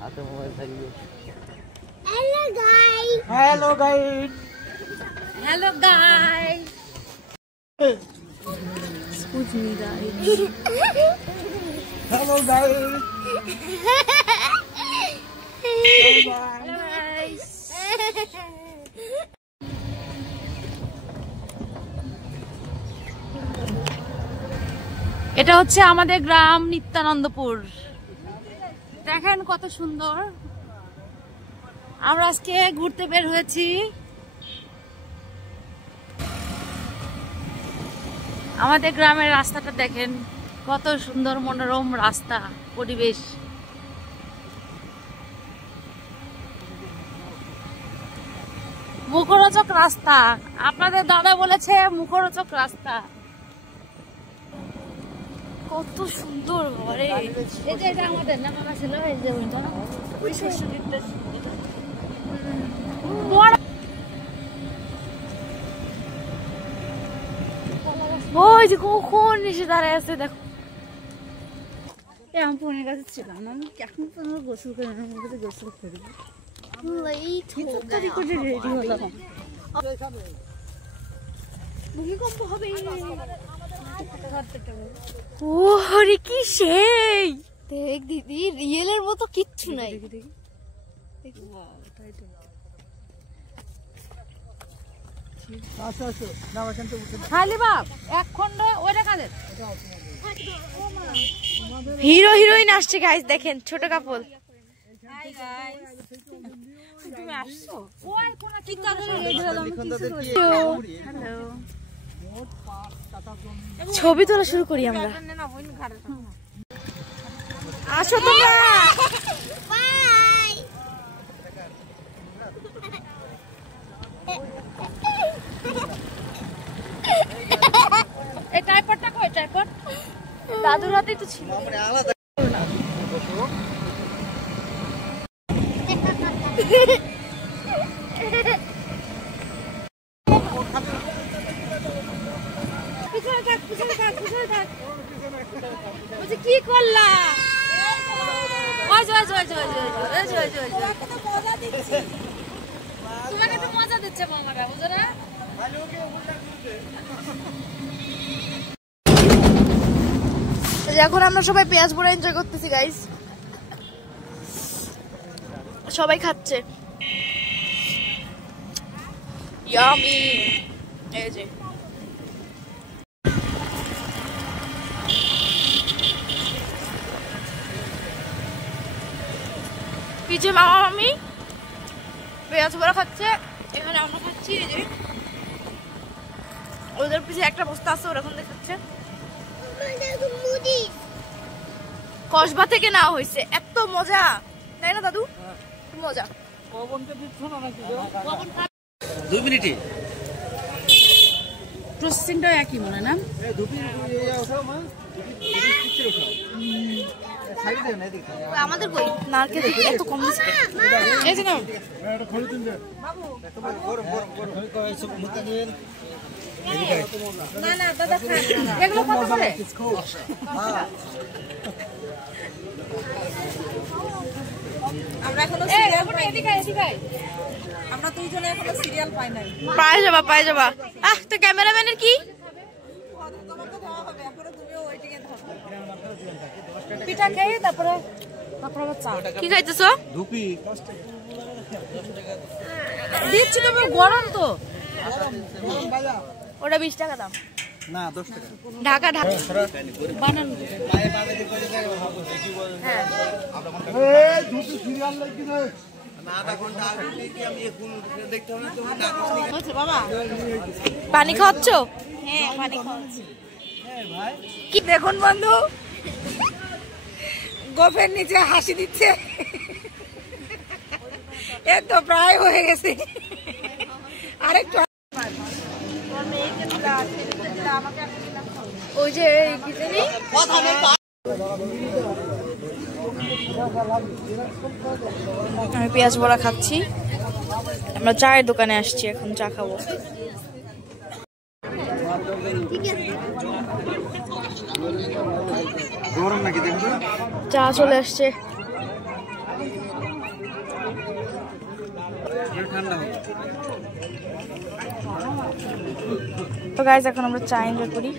হাতে মোবাইল থাকবে। Hello guys, hello guys, hello guys, Excuse me guys. Hello guys, Hello guys. এটা হচ্ছে আমাদের গ্রাম নিত্যানন্দপুর। দেখেন কত সুন্দর। আমরা আজকে ঘুরতে বের হয়েছি। আমাদের গ্রামের রাস্তাটা দেখেন কত সুন্দর মনোরম রাস্তা, পরিবেশ। মুখরোচক রাস্তা, আপনাদের দাদা বলেছে মুখরোচক রাস্তা। কত সুন্দর ঘরে। এই যে এটা আমাদের না মামা ছিল, এই যে ওই শস্য দিকটা ওই যে কখন এসে দাঁড়ায় আছে দেখো। আমি ফোনের কাছে ছিলাম, আমি এখন পর্যন্ত গোসল করে গোসল করি। রেডি হলাম, ভূমিকম্প হবে। ওরে কি সেই देख दीदी, रियलेर মতো কিচ্ছু নাই। খালি বাপ এক খন্ড ওইটা কাদের হিরো হিরোইন আসছে গাইস, দেখেন ছোট কাপল। হাই গাইস, তুমি আসছো? ওই কোন কি কাজে রেডি হলাম কিছু। হ্যালো, ছবি তোলা শুরু করি আমরা। আসো তোমরা। বাই। এই ট্রাইপডটা কই? ট্রাইপড দাদুর হাতেই তো ছিল। কি করলা? তোমাকে তো মজা দিচ্ছে মামারা, বুঝো না? এখন আমরা সবাই পেঁয়াজ পোড়া এনজয় করতেছি গাইস, সবাই খাচ্ছে। ইয়ামি। এই যে পিছে মামা মামি পেঁয়াজ পোড়া খাচ্ছে, এখানে আমরা খাচ্ছি। এই যে ওদের পিছে একটা বস্তা আছে, ওরকম দেখাচ্ছে। কসবা থেকে নেওয়া হয়েছে, এত মজা তাই না দাদু? মজা। 2 মিনিটে প্রসেসিংটা একই মনে না? আমাদের কই নারকেল এত কম দিচ্ছে। এই যে নাও না না দাদা খান। এগুলো কত করে? আমরা এখনো সিরিয়াল পাই। এদিকে আমরা দুইজনে এখনো সিরিয়াল পাই নাই। পাই যাবা। আহ, তো ক্যামেরাম্যানের কি? তোমাকে দেওয়া হবে, এরপরে তুমিও ওইদিকে থাকো। পিঠা খেয়ে তারপরে আবার চা। কি খাইতেছো? ধুপি দিচ্ছি তো, গরম তো। ওটা 20 টাকা দাম না 10 টাকা। ঢাকা ঢাকা বানান। হ্যাঁ। এই ধুপি সিরিয়াল লাগি রে। না আধা ঘন্টা আগে কি আমি এখন দেখতে হবে না? তুমি না আচ্ছা বাবা, পানি খাচ্ছ? হ্যাঁ পানি খাচ্ছি। ভাই কি দেখুন বন্ধু, গোফের নিচে হাসি দিচ্ছে। এর তো প্রায় হয়ে গেছে, আরেকটু। ওই যে কি জানি আমি পেঁয়াজ বড়া খাচ্ছি। আমরা চায়ের দোকানে আসছি, এখন চা খাবো। গরম নাকি দেখো? চা চলে আসছে। তো গাইজ এখন আমরা চা এনজয় করি।